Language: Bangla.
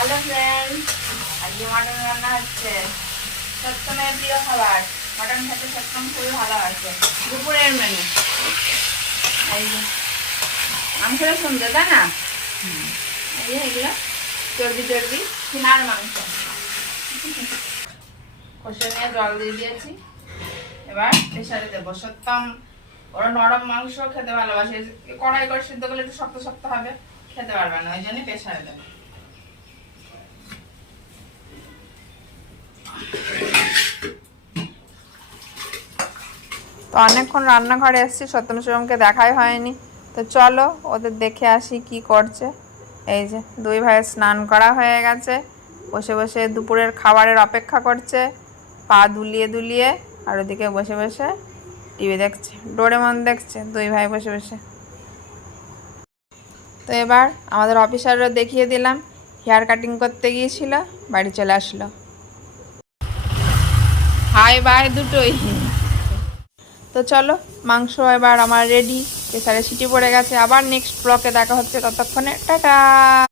হ্যালো ফ্রেন্ড, আজকে মাটন রান্না হচ্ছে। সত্যমের প্রিয় খাবার মাটন খেতে সত্যম খুবই ভালোবাসে। দুপুরের মেনু এই যে মাংসটা শুনতে তাই না, এই যে এগুলো চর্বি চর্বি কিনার মাংস কষে নিয়ে জল দিয়ে দিয়েছি। এবার প্রেসারে দেবো। সত্যম ওরা নরম মাংস খেতে ভালোবাসে, কড়াই করে সিদ্ধ করলে একটু শক্ত শক্ত হবে, খেতে পারবে না, ওই জন্য প্রেসারে দেবো। তো অনেকক্ষণ রান্নাঘরে এসেছি, সত্যম শিবমকে দেখাই হয়নি। তো চলো ওদের দেখে আসি কি করছে। এই যে দুই ভাই স্নান করা হয়ে গেছে, বসে বসে দুপুরের খাবারের অপেক্ষা করছে, পা দুলিয়ে দুলিয়ে। আর ওদিকে বসে বসে টিভি দেখছে, ডোরেমন দেখছে দুই ভাই বসে বসে। তো এবার আমাদের অফিসাররা দেখিয়ে দিলাম, হেয়ার কাটিং করতে গিয়েছিল, বাড়ি চলে আসলো। হাই বাই দুটোই। তো চলো, মাংস এবার আমার রেডি, প্রেসারে সিটি পড়ে গেছে। আবার নেক্সট ব্লকে দেখা হচ্ছে, ততক্ষণে টাটা।